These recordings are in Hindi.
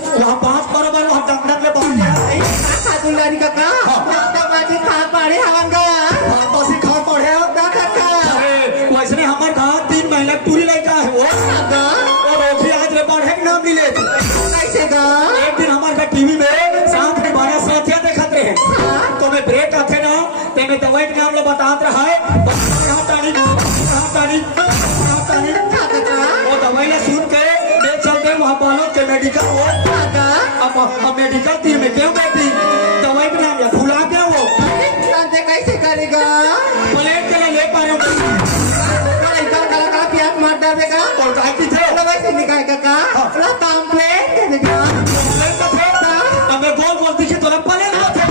वहाँ 5 बराबर वहाँ डंडक ले पहुँच गया दुलारी काका दादा माजी खा पाड़े हवन का तो सी खा पड़े काका वैसे हमारे घर 3 महीना पूरी लड़का है वो काका और रोटी आज रे बढ़े ना मिले कैसे का एक दिन हमारे घर टीवी में शाम के 12 साथिया देखते हैं तो मैं ब्रेक आते ना ते मैं दवाई के नाम लो बताते रहा है वो दवाई ले सुन के ले चलते वहाँ बालों के मेडिकल वो अब मेडिकल टीम में क्यों बैठी दवाई के नाम या फुला क्या वो कैसे करेगा प्लेट के लिए ले पा रहे हो प्याज मार डालेगा और काय की थे वैसे निकाय काका काम प्लेट देगा मैं बोल दिखी तो प्लेट में थे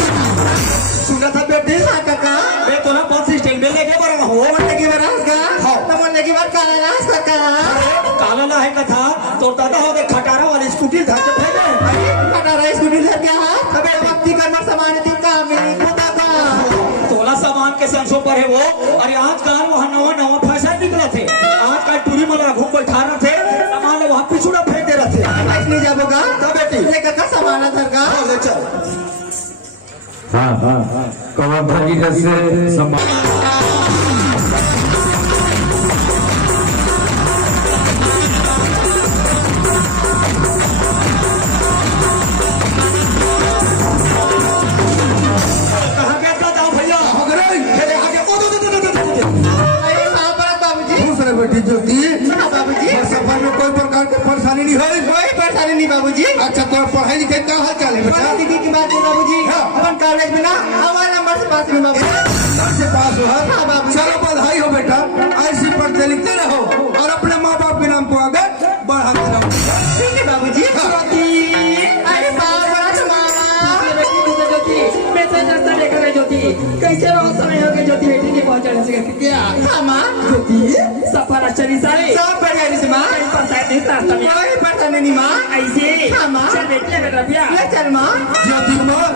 सुना था बेटी काका मैं तो ना बस स्टैंड में लेके बड़ा हो मन की बरास का मन की बात काला रास काका काला ना है कथा तो दादा हो गए खटारा वाली स्कूटी धर के भेजे खटारा स्कूटी धर के हां अबे वक्ती करना सामान दिन का मेरी खुदा का तोला सामान के संसो पर है वो अरे आजकल वहाँ नवा फैशन निकला थे आजकल पूरी मला घूम बैठा रहे थे सामान वहाँ पिछुड़ा फेंक दे रहे थे नहीं जाबोगा तब बेटी ले काका सामान धर का ले चल हाँ कवर भागीरथ से सम्मान बेटी ज्योति बाबूजी सफर में कोई प्रकार की परेशानी नहीं हुई कोई परेशानी नहीं बाबूजी अच्छा तो पढ़ाई लिखाई क्या हाल चाल है बेटा दीदी की बात है बाबूजी अपन कॉलेज में ना अव्वल नंबर से पास हुए बाबूजी से पास हुआ हां बाबू चलो बधाई हो बेटा ऐसे पढ़ते लिखते रहो और अपने माँ बाप के नाम को आगे बढ़ाते रहो ठीक है बाबूजी अरे बाबा तुम्हारा बेटी ज्योति मैसेज रास्ता लेकर गई ज्योति कैसे बहुत समय हो गया ज्योति बेटी के पहुंचने से क्या हां मां ज्योति सफर अच्छा नहीं सारे सब बढ़िया नहीं मां कहीं पर साइड नहीं रास्ता में कोई परेशानी नहीं मां ऐसे हां मां चल बेटी मेरा भैया ले चल मां ज्योति कुमार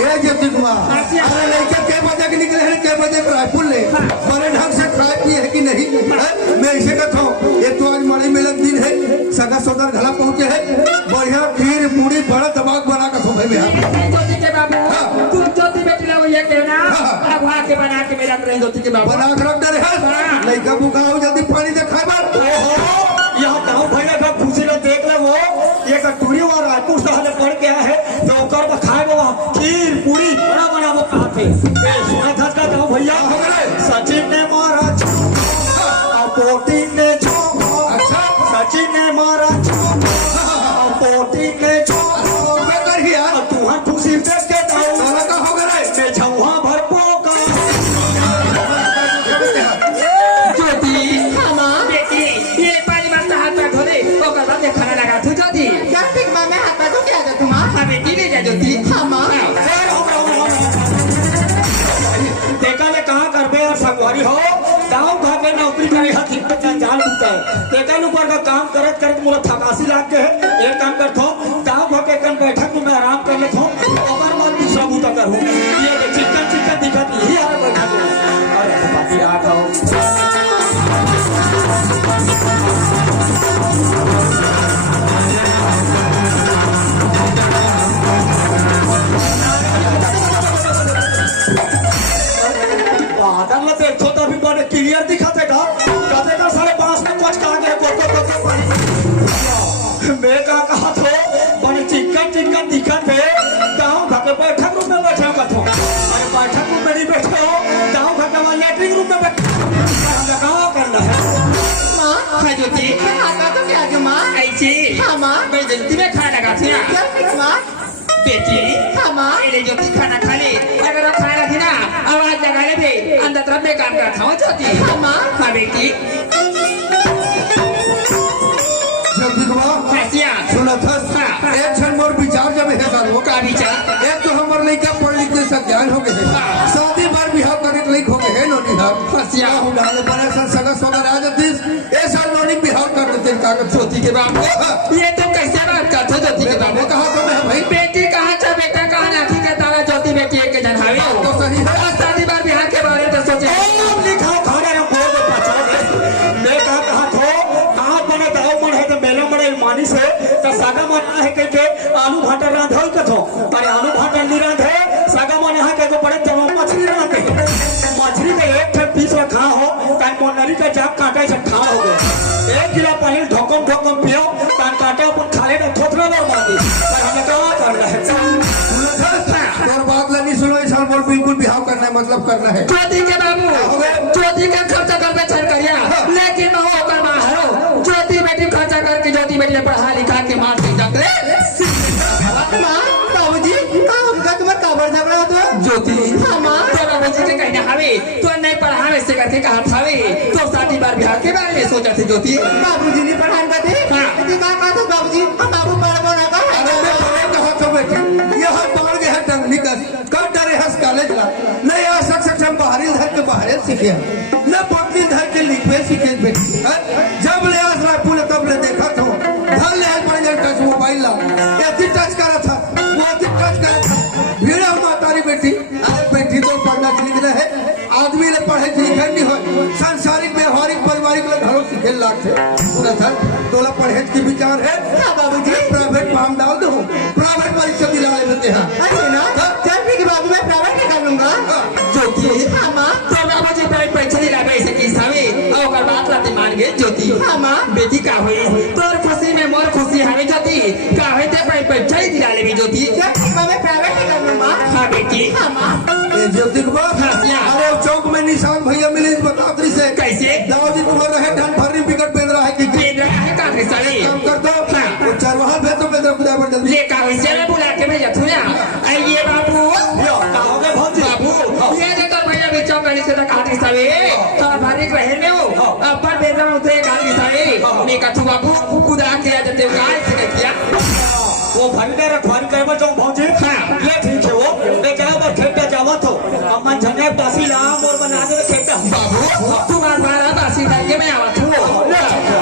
ये ज्योति कुमार अरे लड़के के बजे के निकले हैं के बजे को रायपुर ले बड़े ढंग से खाए पिए है कि नहीं मैं ऐसे कहता हूं ये तो आज मड़ई मेला दिन है सगा सौदर घरा पहुंचे है बढ़िया खीर पूरी बड़ा दबाग बना के खो भैया ज्योति के बाबू तुम ज्योति बेटी ला ये कहना अब वहां के बना के मेरा ट्रेन ज्योति के बाबू बना के रख दे रे लड़का भूखा हो जल्दी पानी दे खाए बार ओहो यहां गांव भैया का खुशी ले देख ले वो ये कटोरी और रायपुर शहर में पड़ गया है तो ओकर में खाए वो खीर पूरी बड़ा बड़ा वो खाते ए सोना खास का गांव भैया हो गए सचिन ने मारा और पोटी ने जो अच्छा सचिन ने मारा और पोटी ने जो मैं कर ही यार तू हां खुशी देख के साला का हो गए मैं छौहा भर पोका ज्योति हां बेटी ये पानी में हाथ में धो दे ओकर बाद खाना लगा तू ज्योति क्या ठीक मां मैं हाथ में धो के आ जा तुम हां बेटी ले जा ज्योति हां मां देखा ले कहां करबे और संगवारी हो गांव घर में नौकरी करे हाथ पे जंजाल उठता है देखा ऊपर का काम करत करत मोला थकासी लाग के एक काम करथो गांव घर के कन बैठक में आराम कर लेथो ओकर बाद दूसरा बूता करू ये चिकन दिखत ही यार बैठक अरे बाकी आ जाओ बादल में देखो तो अभी बड़े क्लियर दिखाते का कहते का सारे पास में कुछ कहा गया मैं कहा तो बड़े चिकन दिखत है गाँव घर के बैठक रूम में बैठे हो अरे बैठक रूम में नहीं बैठे हो गाँव घर के लैट्रिन रूम में बैठे कहाँ करना है ज्योति तो क्या माँ ऐसी हाँ माँ मैं जल्दी में खाना लगाती हूँ बेटी हाँ माँ ज्योति खाना खा ली अगर वो खाना थी ना आवाज लगा ले दे अंदर तरफ में काम करता हूँ ज्योति हाँ माँ हाँ बेटी ज्योति कुमार सुना था एक क्षण मोर विचार जब है सर वो का विचार एक तो हमारे लड़का पढ़ लिख के सब ज्ञान हो गए शादी बार बिहार करने के लिए हो गए नोनी हम फसिया हो डाले बड़े सर सगा सगा आ जाती ऐसा नोनी बिहार कर देते कागज ज्योति के बाप ये तो कैसे बात करते ज्योति के बाप कहा तो मैं भाई बेटी कहाँ था बेटा कहाँ ना ठीक है तारा ज्योति बेटी एक के जन हावे तो सही है शादी बार बिहार के बारे में सोचे लिखा खाने में बोल मैं कहा तो कहाँ बने दाव मन है तो मेला बड़े तेल मानी से तो सागा मना है के आलू भाटा रांधो कथो अरे आलू भाटा नहीं रांधे सागा मना है के बड़े चलो मछली रांधे मछली के एक ठे पीस खा हो कान मोनरी का जाग काटा से खा हो गए एक गिला पानी ढोकम ढोकम पियो कान काटे अपन खाले ना थोथरा बार मार दी पर हमें क्या करना है और बात लगी सुनो इस साल बोल बिल्कुल बिहाव करना है मतलब करना है ज्योति के बाबू ज्योति का खर्चा कर बेचन करिया लेकिन हो कर मारो ज्योति बेटी खर्चा करके ज्योति बेटी ने पढ़ा लिखा के मार दी जंगले बाबूजी का तुम्हारा काबर झगड़ा होता है ज्योति मां तो बाबूजी के कहना हवे तो नहीं पढ़ावे से करके कहा थावे तो शादी बार बिहार के बारे में सोचा थे ज्योति बाबूजी ने पढ़ान का थे का कहा था बाबूजी हम बाबू पढ़ ना का अरे मैं कहा तो बेटी ये हर पकड़ के हर टंगनी का कर डरे हंस कॉलेज ला नहीं आ सक हम बाहरी धर के बाहर सीखे न पत्नी धर के लिखवे सीखे बेटी जब ले आज रायपुर तब ले देखा था धर ले आज पानी टच मोबाइल ला ये टच करा था वो टच करा था भीड़ मातारी बेटी अरे बेटी तो पढ़ना लिखना है आदमी ने पढ़े लिखे नहीं हो सांसारिक व्यवहारिक पारिवारिक घरों सीखे लाख थे पूरा था तोला पढ़े की विचार है बाबूजी प्राइवेट फार्म डाल दो प्राइवेट परीक्षा दिला लेते हैं अरे ना चल ठीक है बाबू मैं प्राइवेट निकाल लूंगा ज्योति मां तो बाबूजी परीक्षा दिला ऐसे की सावे और कर बात लाते मान गए ज्योति मां बेटी का होई तोर खुशी में मोर खुशी हवे ज्योति का होई ते परीक्षा ही दिला लेबी ज्योति मैं प्राइवेट निकाल लूंगा हां बेटी मां ज्योति को बात अरे चौक में निशान भैया मिले बताओ से कैसे दाऊदी तुम्हारा है ढन भरनी विकट पेंद्रा है कि पेंद्रा है का साड़ी काम करता वो चरवाहा भेज तो पेंद्रा खुदा पर जल्दी ले का चले बुला के भेजा थुया आइए बाबू यो का हो गए भौजी बाबू ये देखो भैया भी चौक गली से काटी सावे तो भारी रहे ने हो पर बेजा उठे काटी सावे ने कछु बाबू कुदा के आ जते गाय से किया वो भंडे रखवारी करबो जो भौजी ये ठीक है वो मैं क्या बार खेता जावत हो अम्मा झंडे बासी लाम और बना दे खेता बाबू तू बार बासी करके मैं आवत हूं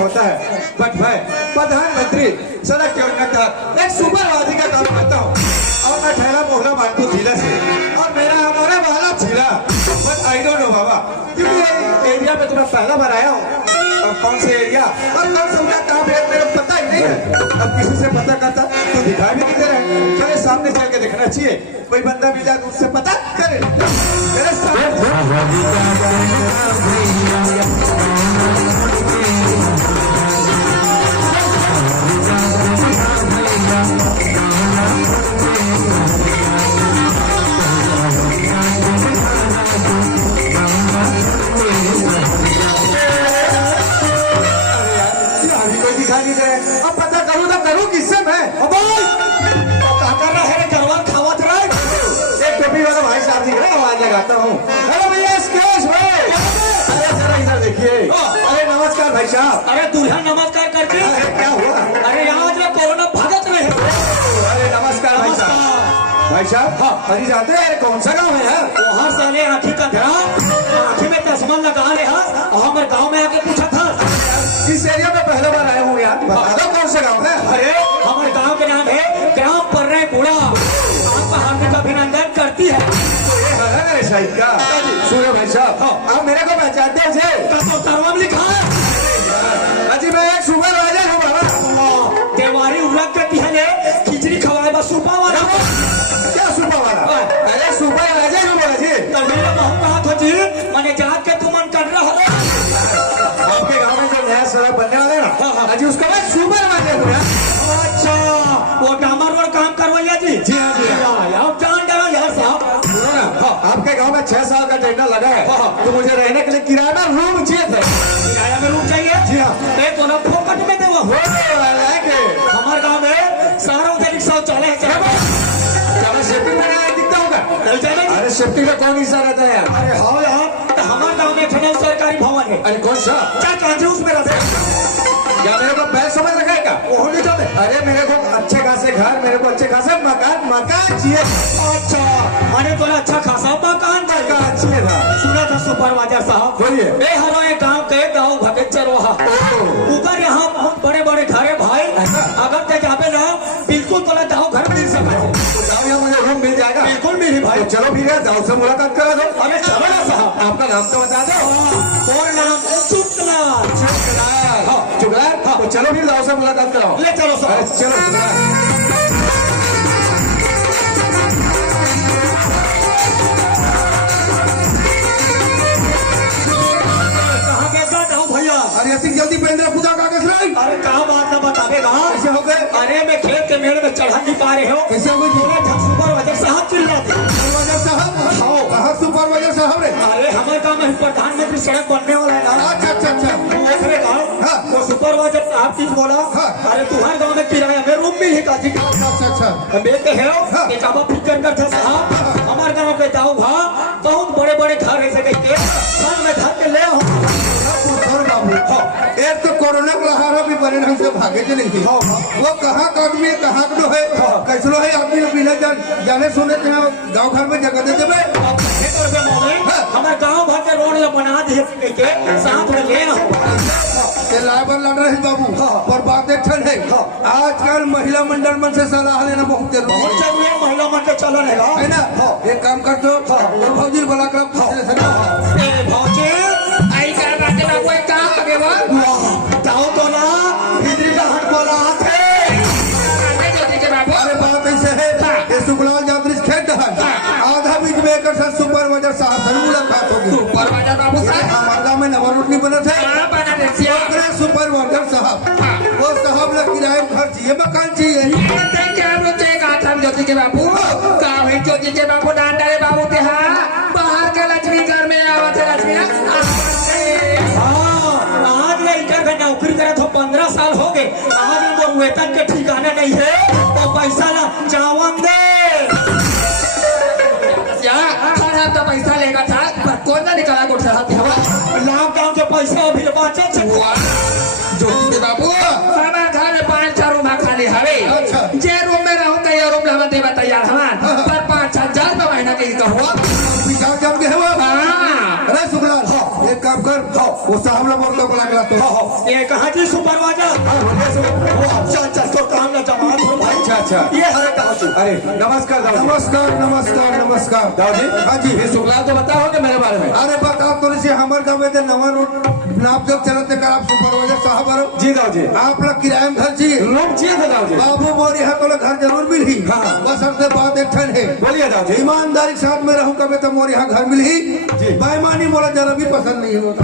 होता है बट मैं प्रधानमंत्री सड़क योजना का एक सुपरवाइजर का काम करता हूँ और मैं ठहरा मोहरा मानपुर जिला से और मेरा हमारा वाला जिला बट आई डोंट नो बाबा क्योंकि एरिया में तो मैं पहला बार आया हूँ और कौन से एरिया और कौन सा उनका काम है मेरे पता ही नहीं है अब किसी से पता करता तो दिखाई भी नहीं दे रहा है चले सामने चल के देखना चाहिए कोई बंदा मिल जाए उससे पता करे मेरे दिखाई नहीं दे रहे अब पता करूँ तो करूँ किससे मैं एक टोपी वाला भाई साहब दिख रहा है आवाज लगाता हूँ हेलो भैया एक्सक्यूज मी अरे जरा इधर देखिए अरे नमस्कार भाई साहब अरे दुल्हन नमस्कार करके अरे क्या हुआ अरे यहाँ जो कोरोना भगत रहे अरे नमस्कार भाई साहब भाई साहब हाँ अरे जानते हैं अरे कौन सा गाँव है यार वहाँ साले आँखी का ध्यान आँखी में चश्मा लगा ले हमारे गाँव में आके पूछा था इस एरिया में पहले बार आया हूँ यार बता दो कौन सा गाँव है अरे हमारे गांव के नाम है ग्राम पर रहे बूढ़ा आपका हार्दिक अभिनंदन करती है शाहिद का सूर्य भाई साहब आप मेरे को पहचानते हैं तो सर्वम लिखा है अजी मैं एक सुपरवाइजर हूँ बाबा देवारी उलग के पहले खिचड़ी खवाए बस सुपा वाला क्या सुपा वाला अरे सुपरवाइजर हूँ जी तो मेरे बहुत कहा था जी मैंने जात के तुम मन कर रहा है। आपके गांव में जो नया सड़क बनने वाला है ना, अजी उसका मैं सुपरवाइजर हूँ यार। अच्छा, वो डामर रोड काम करवाइया जी। जी हाँ, जी हाँ। यार जान डरा यार साहब। सुनो ना, आपके गांव में 6 साल का टेंडर लगा है, तो मुझे रहने के लिए किराया में रूम चाहिए था। किराया में रूम चाहिए? जी हाँ। ए तो ना फोकट में देवा हो। हमारे गांव में सार्वजनिक शौचालय है। सेफ्टी में नहीं दिखता होगा। नहीं जाने? अरे सेफ्टी का कौन हिस्सा रहता है यार? अरे हाँ यार, तो हमारे गांव में खड़ा सरकारी भवन है। अरे कौन सा? क्या कंजूस मेरा दे? क्या मेरे को बैग समझ रखा है क्या? वो नहीं जाने? अरे मेरे को अच्छे खासे घर, मेरे को अच्छे खासे मकान चाहिए। अच्छा, मैंने तो अच्छा खासा मकान मकान चाहिए था। सुना था सुपरवाइजर साहब। बोलिए। ए हरो एक गांव के गांव भगत चरोहा ऊपर यहाँ बहुत बड़े बड़े घर है भाई। अगर ते जाबे ना बिल्कुल तोला गांव घर मिल सका है। गाँव यहाँ मुझे रूम मिल जाएगा? बिल्कुल मिली भाई। तो चलो फिर यार जाओ से मुलाकात करा दो। अरे चलो ना साहब। आपका नाम तो बता दो। और नाम चुटला। चुगला। तो चलो फिर जाओ से मुलाकात कराओ। ले चलो अरे साहब। चलो चुगला। कहाँ गया था भैया? अरे ऐसी जल्दी पेंद्र खुदा कागज लाई। अरे कहाँ बात ना बतावेगा? कैसे हो गए? अरे मैं खेत के मेड़ में चढ़ा नहीं पा रहे हो। कैसे हो गए जी? सुपरवाइजर साहब चिल्लाते। सुपरवाइजर साहब? कहाँ सुपरवाइजर साहब रे? अरे हमारे गाँव में प्रधानमंत्री सड़क बनने वाला है ना। अच्छा अच्छा अच्छा। हाँ। वो सुपरवाइजर साहब चीज बोला। हाँ। अरे तुम्हारे गांव में किराया में रूम मिली का जी? अच्छा अच्छा। बेटे है हाँ। एक अब फिक्र करते साहब। हमारे गांव के जाओ भा बहुत बड़े बड़े घर है सके के सन में घर के ले आओ। और बाबू एक तो कोरोना का लहारा भी बने ढंग से भागे चले गए। वो कहाँ का आदमी है, कहाँ का है, कैसलो है आदमी लोग बिना जाने सुने गाँव घर में जगह दे देवे। हमारे गांव भर के रोड बना दिए के साथ में ले आओ। लाइबर लड़ रहे हैं बाबू। पर बात एक ठन है, आजकल महिला मंडल मन से सलाह लेना बहुत जरूरी बहुत जरूरी है। महिला मन के चलन है ना। एक काम कर दो और भौजी बोला कर भौजी आई क्या बात है बाबू? एक काम आगे वो जाओ तो ना भीतरी का हाथ बोला थे। ज्योति के बाबू। अरे बात ऐसे है, ये सुखलाल यात्री खेत है, आधा बीच में एक सुपरवाइजर साहब से मुलाकात होगी। सुपरवाइजर बाबू साहब हमारे गाँव में नवा रोड नहीं बना थे। कहाँ बना देसिया? सुपरवाइजर साहब, वो साहब लोग किराए में घर चाहिए, मकान चाहिए। ये देख के हम लोग चेक आता हम ज्योति के बाबू। कहाँ है ज्योति के बाबू? डांडा रे बाबू ते हाँ बाहर के लक्ष्मी घर में आवत है लक्ष्मी ना। आज मैं इधर का नौकरी करे तो 15 साल हो गए। आज वो वेतन के ठिकाने नहीं है तो पैसा ना चावम दे। खाना तो पैसा लेगा था पर कौन ना निकला को चाहते हवा लॉकडाउन के पैसा अभी बाँचे ज्योति के बाबू। हमारे घर में 5-4 रूम खाली हवे। अच्छा। जे रूम में रहूं तो ये रूम लगा दे तैयार हमार पर 5,000 रुपए महीना के कहुआ। विचार जम गए हो। हाँ अरे सुखलाल एक काम कर, वो साहब लोग और बोला गया तो ये कहा जी सुपरवाइजर वो अच्छा अच्छा तो काम ना जमात हो भाई। अच्छा अच्छा। ये हरे कहा तू। अरे नमस्कार दाऊ जी। नमस्कार नमस्कार नमस्कार। दाऊ जी। हाँ जी। ये शुक्ला तो बताओ कि मेरे बारे में। अरे बता तो से हमारे गाँव में नवा रोड नाप जब चलते कर आप सुपरवाइजर साहब आरो। जी दाऊ जी। आप लोग किराए में घर चाहिए। रूम चाहिए था दाऊ जी। बाबू मोर यहाँ तो घर जरूर मिली। हाँ। बस हमसे बात एक ठन है, बोलिए दाऊ जी। ईमानदारी के साथ में रहूं कभी तो मोर यहाँ घर मिली। जी। बेईमानी मोला जरा भी पसंद नहीं होता।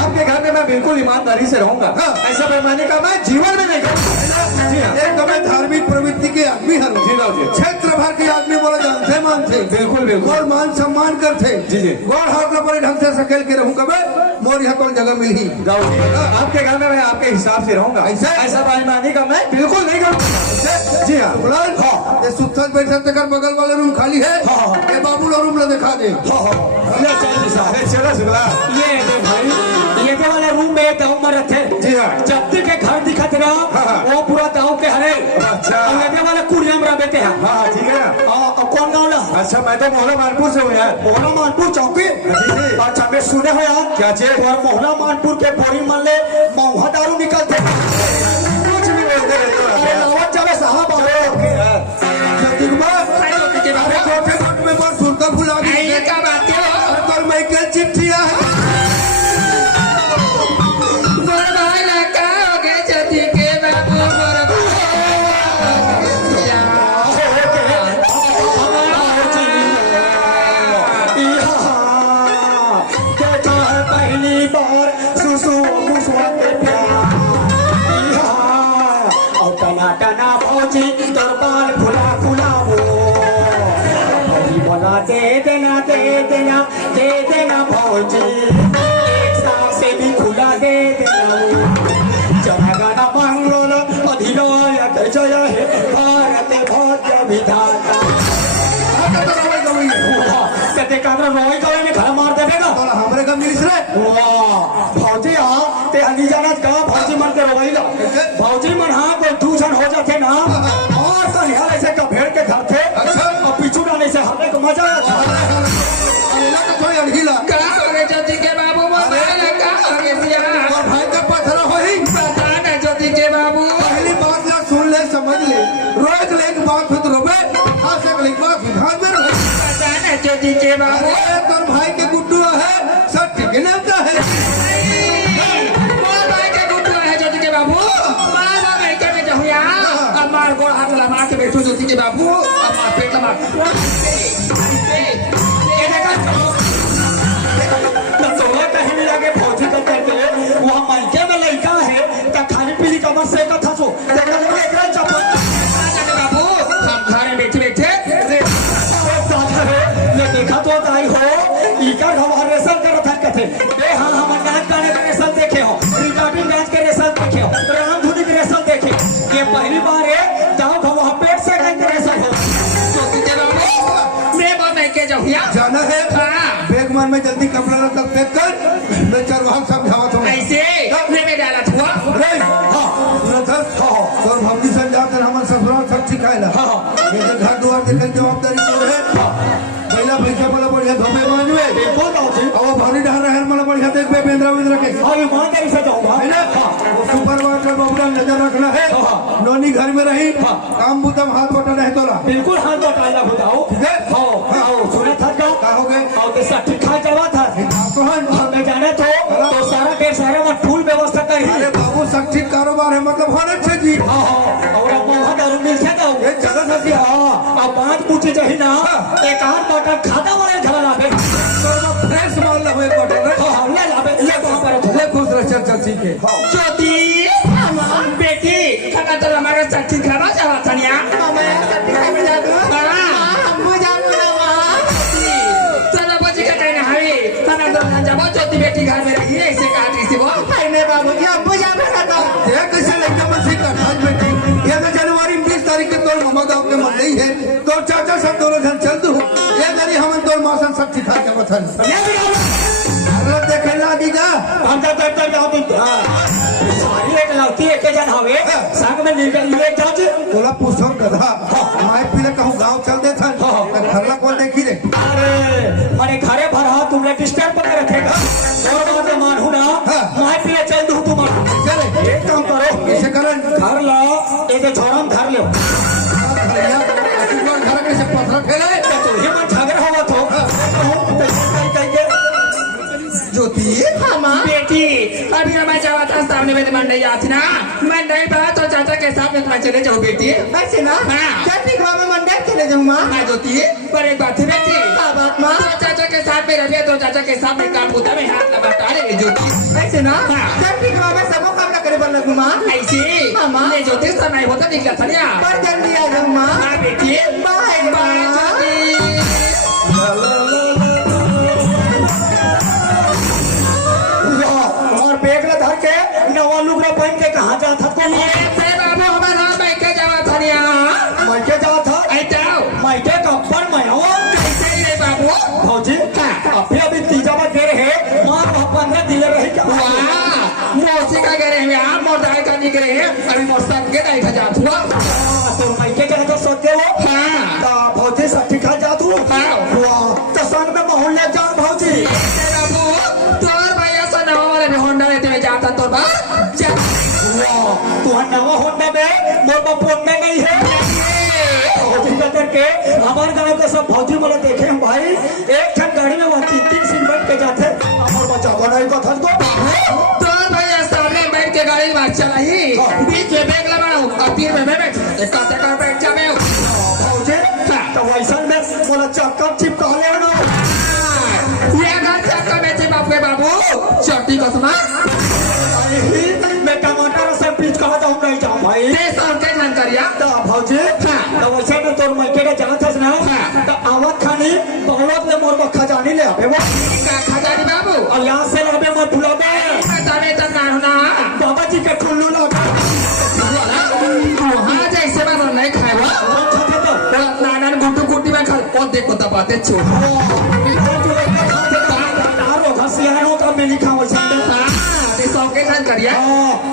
आपके घर में मैं बिल्कुल ईमानदारी से रहूंगा। हाँ। ऐसा बेईमानी का मैं जीवन में नहीं करूंगा। जी हाँ। एक कभी धार्मिक प्रवृत्ति के आदमी हर जी दाऊ जी। क्षेत्र भर के आदमी बोला जानते मानते बिल्कुल बिल्कुल। गौर मान सम्मान करते। जी जी। गौर हाथ पर ढंग से सकेल के रहूं कभी मोर यहाँ को जगह मिली। दाऊ जी आपके घर में मैं आपके हिसाब से रहूंगा। ऐसे? ऐसा बेईमानी का मैं बिल्कुल नहीं करूंगा। जी हाँ। सुखलाल, ये सुत्थन बैठे कर बगल वाले रूम खाली है। ये बाबू लोग रूम ला दिखा दे। ले चल जी साहब। अरे चलो शुक्ला। ये दे भाई ये दे वाले रूम में गाँव में रहते। जी हाँ। जब तक के घर दिखत रहा हाँ। वो पूरा गाँव के हरे। अच्छा। और ये दे वाले कुड़िया में रहते हैं। हाँ ठीक है ना। कौन गाँव ला? अच्छा मैं तो मोहला मानपुर से हूँ यार। मोहना मानपुर चौकी। जी। अच्छा मैं सुने हो यार क्या चीज? और मोहना मानपुर के बोरी मन ले महुआ दारू निकलते। कुछ भी बोलते रहते हो अरे यार। लावत जावे साहब आओ। ज्योति के बाबू कोठे कोट में मोर सुरता फुला दी। ये क्या बात है? और कल माइकल चिट्ठिया है। मोर भाई लगा हो गए ज्योति के बाबू। मोर देखा है काटना भौजी तोर बाल फुला फुलावो भौजी बोला दे देना भौजी एक साल से भी खुला दे देना जनागाना मंगलोल अधिनायक जय हे भारत भोज विधाता कहते कांग्रेस रोई गए में घर मार देगा हमरे का मिलिस रे वाह भौजी हाँ ते हनी जानत का भौजी मन के रोइला भौजी मन हाँ कोई दूसर हो जाते ना और तो निहाल ऐसे का भेड़ के घर थे और पीछू डालने से हमें को मजा आता अल्लाह का थोड़ी अड़गिला का अरे ज्योति के बाबू मोबाइल का आगे सिया और भाई का पत्थर होई पता ना ज्योति के बाबू पहली बात ना सुन ले समझ ले रोक ले एक बात खुद रोबे हाथ से एक बात विधान में रहे पता ना ज्योति के बाबू अरे तोर भाई के गुड्डू है सब ठीक नहीं होता है मोर भाई के गुड्डू है ज्योति के बाबू मार भाई के बेटा हुआ अब मार गोड़ हाथ लगा के बैठो ज्योति के बाबू अब मार पेट लगा ये देखा सोलह कहने लगे भौजी का करके वहाँ मायके में लड़का है तो खाने पीने का मत से का था सो देखा लगे एक रात चप्पल बाबू हम घर में बैठे बैठे मैं देखा तो आई हो इकर हमारे रेसल कर था कथे ए हां हम नाच गाने के रेसल देखे हो रिकॉर्डिंग डांस के रेसल देखे हो राम धुनी के रेसल देखे ये पहली बार है जाओ हम वहां पेट से गए के रेसल हो तो तुझे बाबू मैं बात नहीं के जाऊँ यार जाना है हाँ बैग मार में जल्दी कपड़ा रख पैक कर मैं चरवाहा समझावा तो ऐसे मैं डाला था रे हां सुनत हां और भौजी समझा कर हमर ससुराल सब सिखाइला हां ये जो घर द्वार देखे जवाबदारी तो है पहला पैसा वाला बढ़िया धोबे मानवे देखो भौजी अब भारी डर रहे मला बढ़िया देख पे बेंद्रा बेंद्रा के हां ये मान कर से जाओ है भाई ना वो सुपरवाइजर बाबूरा नजर रखना है नोनी घर में रही काम बुतम हाथ बटा नहीं तोला बिल्कुल हाथ बटाइला बताओ ठीक है हां आओ सुना था का हो गए और के साथ खा जावा था कौन मैं जाने तो सारा के सारा में फूल व्यवस्था करी अरे बाबू सख्ती कारोबार है मतलब होने से जी हाँ और अब वहाँ दारू मिल जाता ये जगह हसी हाँ अब बात पूछे चाहिए ना एक आध बाटा खाता वाले घर लावे तो फ्रेश माल ना होए बटन रे हाँ ले लावे ले वहाँ पर ले खुश रह चल ठीक है ज्योति बेटी खाना तो हमारे साथी खाना चाहा था निया तना बच्ची का कहना है तना तो जब ज्योति बेटी घर में रही है ऐसे कहा थी वो बाबूजी अब्बू जा रहा ये कैसे लड़का मन से खास बैठी ये तो जनवरी 20 तारीख के तोर मम्मा गांव के मन नहीं है तो चाचा सब दोनों जन चल दो ये जरी हम तोर मौसम सब सिखा के बथन अरे देखे लागेगा हम तो जाओ तो सारी एक लड़की एक जन हवे संग में ले जाज बोला पूछो कधा माय पीले कहूं गांव चल दे था घरला कौन देखी रे अरे घरे भरा तुमने डिस्टर्ब कर रखेगा और बात मानू ना माय पीले चल दू तुम चले एक काम करो कैसे करन घर ला एक झोरम घर लो भैया घर के से पत्थर खेले तो ये मन झगड़ा हुआ तो ज्योति बेटी अभी मैं चाहता था सामने में मन नहीं आती ना मैं नहीं बात तो चाचा के साथ में तुम्हें चले जाओ बेटी वैसे ना हाँ। क्या दिखवा में मंदिर चले जाऊँ माँ मैं ज्योति पर एक बात है बेटी बात माँ तो चाचा के साथ में रहिए तो चाचा के साथ में काम होता में हाथ लगा डालेंगे ज्योति वैसे ना हाँ। क्या दिखवा में सबको काम ना करे बन लगूँ माँ ऐसे हाँ, माँ। ये ज्योति समय होता निकला था ना पर जल्दी आ जाऊँ माँ हाँ बेटी बाय बाय ज्योति और बैग ला धर के नवा लुगड़ा पहन के कहाँ जा था कौन ये बाबू हमारा बैठे जावा था यहाँ मायके जा था ऐसा मायके का पर मैं हूँ कैसे रे बाबू भौजी अभी अभी तीजा बार दे रहे माँ वहाँ 15 दिन रही क्या वाह मौसी का कह रहे हैं आप मोटाई का नहीं करे हैं अभी मौसा के नहीं खजा हुआ तो मायके जा तो सोते हो हाँ तो भौजी साठी खा जा तू हाँ। तो संग में मोहल्ले जा भौजी ऐसे बाबू तोर भैया सा नवा वाला भी होंडा लेते हुए जाता तोर बा तू नवा होंडा में मोर बाप में नहीं है भौजी का करके हमारे गाँव के सब भौजी वाले देखे हम भाई एक ठन गाड़ी में वहाँ 3-3 सीट बैठ के जाते हमारे बच्चा बनाई को था तोर भैया सामने बैठ के गाड़ी में चलाई बीच में बैग लगाऊं और तीन में मैं बैठ एक का बैठ जा मैं भौजी तो वैसा में बोला चक्कर चिपका ले ना ये घर चक्का में चिपक गए बाबू चट्टी को मैं टमाटर से पीछ कहा जाऊँ नहीं जाऊँ भाई ते सब के जानकारी करिया तो भौजी तो वैसे तो तोर मायके का जानत हस ना तो आवत खानी दौलत ले मोर खजानी ले आबे वो का खजानी बाबू और यहाँ से लाबे मत भुला दे तने तक ना होना बाबा जी के ठुल्लू लागा वहाँ जैसे बार नहीं खाएगा नाना गुट्टू गुट्टी में खा और देखो तो बातें छोड़ घसियानो का में लिखा वैसे ते सौके खान करिया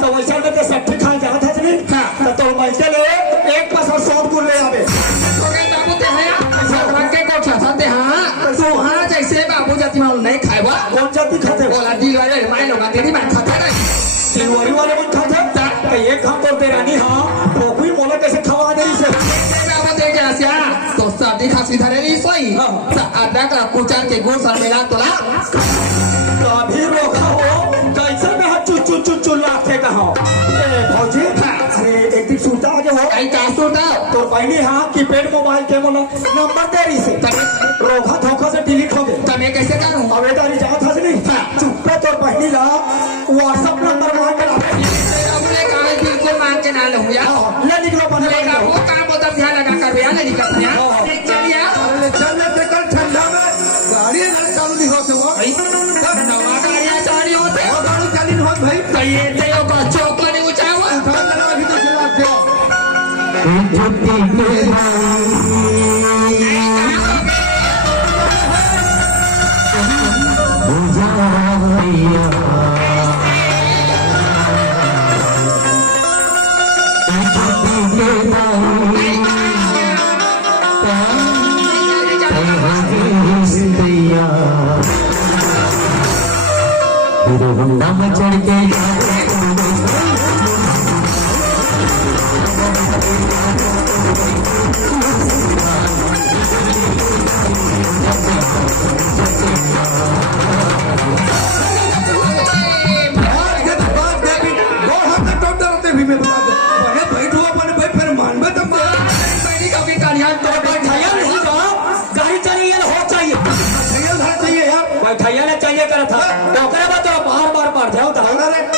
तो वैसे तो सट्टी खा जात हस नहीं तो तोर मायके ले एक पास 100 गुण ले आबे सौके बाबू ते है भगवान के को खाता ते हां तो वहाँ जैसे बाबू जाति में नहीं खाएगा कौन जाति खाते बोला दी वाले माय लोग तेरी बात खाता नहीं सिलवरी वाले मन खाते तो एक हम तो तेरानी हां तो कोई मोला कैसे खवा दे इसे बाबू ते जैसे तो शादी खासी धरे नहीं सोई आधा का कुचार के गुड़ सर मिला तोला तो अभी रोका हो कैसे में हाथ चुच लाते कहा भौजी अरे एक दिन सुनता आ जाओ आई का सोता तो पहले हाँ कीपैड मोबाइल के बोला नंबर दे रही से रोका धोखा से डिलीट हो गए तमे कैसे करूं अब ये तारी जात हस नहीं चुप पे तोर पहली ला व्हाट्सएप नंबर मांग के लाते हमने कहा बिल्कुल मांग के ना लूं यार ले निकलो बने लेगा वो काम होता ध्यान लगा कर यार नहीं निकलता यार देख चलिए अरे चल ले कल ठंडा में गाड़ी न चालू नहीं होते वो नवा गाड़ियां चारी होते वो गाड़ी चालू नहीं होत भाई तो ये तेयो का चौका नहीं ऊंचा हुआ उठा लगा अभी तो चला दे चढ़ के बैठाइया ने चाहिए करा था तो ओकरे बाद तो बार पड़ जाओ था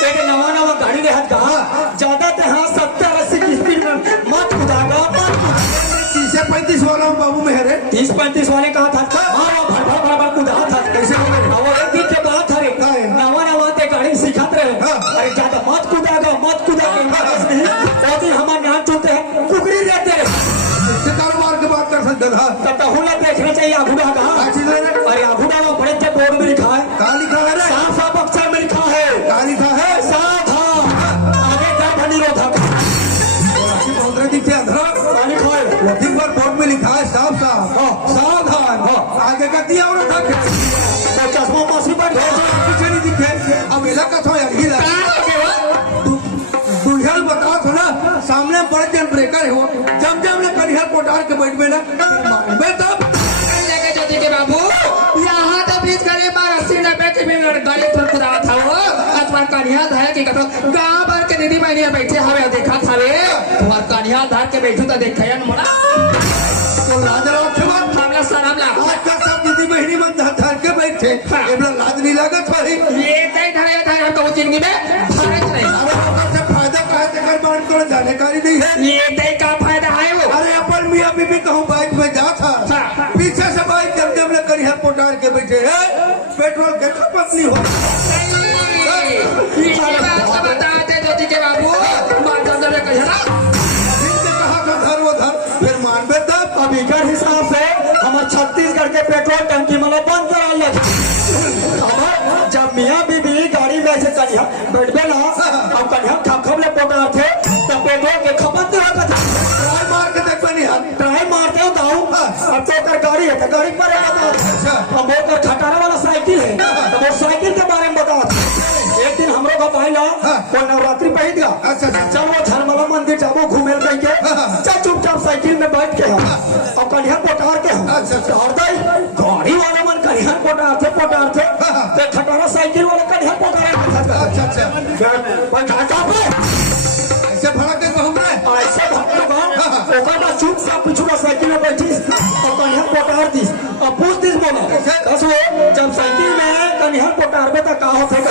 एक नवा गाड़ी ले हाथ कहा ज्यादा ते हाँ 70-80 की स्पीड में मत कुदागा मत 30-35 वाला बाबू में है रे 30-35 वाले कहा था हाँ भर कुदा था कैसे हो गए वो एक दिन के बाद था रे नवा ते गाड़ी सिखाते रहे अरे ज्यादा मत कुदागा मत कुदा के बस नहीं वो दिन हमारे नाम चलते हैं कुकरी रहते रहे कारोबार के बात कर सकते था तब तो हुला देखना चाहिए आगुड़ा का अरे आगुड़ा वो बड़े थे बोर्ड में लिखा है कहाँ लिखा है रे साफ अक्षर में लिखा है कहाँ लिखा है साफ आगे का निरोधक पंद्रह दिन से अंधरा लिखा है वकील पर बोर्ड में लिखा है साफ सावधान आगे का दिया और था तो चश्मा मासी पर पीछे नहीं दिखे अब इलाका था यार ही दुल्हन बताओ थो ना सामने बड़े जन ब्रेकर हो जब ने करिया कोटार के बैठ में ना मारबे तब ज्योति के बाबू यहाँ तो बीच करे 80-90 के में गाड़ी पर खुदा था वो अथवा कन्या धार के कतो गांव भर के दीदी बहनियां बैठे हवे देखा थावे तुम्हार कन्या धार के बैठू तो देखया न मोला तो लाज रखे बात हमला सलाम ला आज का सब दीदी बहनी मन धर के बैठे एबला लाज नहीं लागत भाई ये तय धरे हमको जिंदगी में भारत नहीं अरे ओकर से फायदा काहे ते कर मान तोड़ जानकारी नहीं है ये तय का फायदा है वो अरे अपन मियां बीबी कहूं बाइक में जा था पीछे से बाइक जब ने करिया कोटार के बैठे है पेट्रोल के खपत नहीं हो ये बात बताते ज्योति के बाबू बात अंदर कहिया ना कहा था धर वो धर फिर मानबे तब अब इकर हिसाब से हमारे छत्तीसगढ़ के पेट्रोल टंकी मतलब बंद करा ले जब मियाँ बीबी गाड़ी में ऐसे कन्या बैठबे ना अब कन्या खप ले पोटा थे तब पेट्रोल के खपत नहीं होता था ट्राई मार के देख बनी हां ट्राई मारते हो दाऊ अब तो कर गाड़ी है तो गाड़ी पर अच्छा अब वो कर खटारा वाला साइकिल है तो वो साइकिल के बारे में बताओ एक दिन हमरो का भाई ला वो नवरात्रि पहन गया अच्छा चल वो झरमला मंदिर जाबो घूमे कहीं के चल चुपचाप साइकिल में बैठ के अब कन्या पोटार के अच्छा और दाई गाड़ी वाला मन कन्या पोटार थे तो खटारा साइकिल वाला कन्या पोटार अच्छा बैठा ऐसे भड़क के कहूं मैं ऐसे भटको ओकर बाद चुपचाप पिछुआ साइकिल में बैठीस और कन्या पोटार दिस और पूछ दिस बोला बस वो जब साइकिल में कन्या पोटार में तो का होते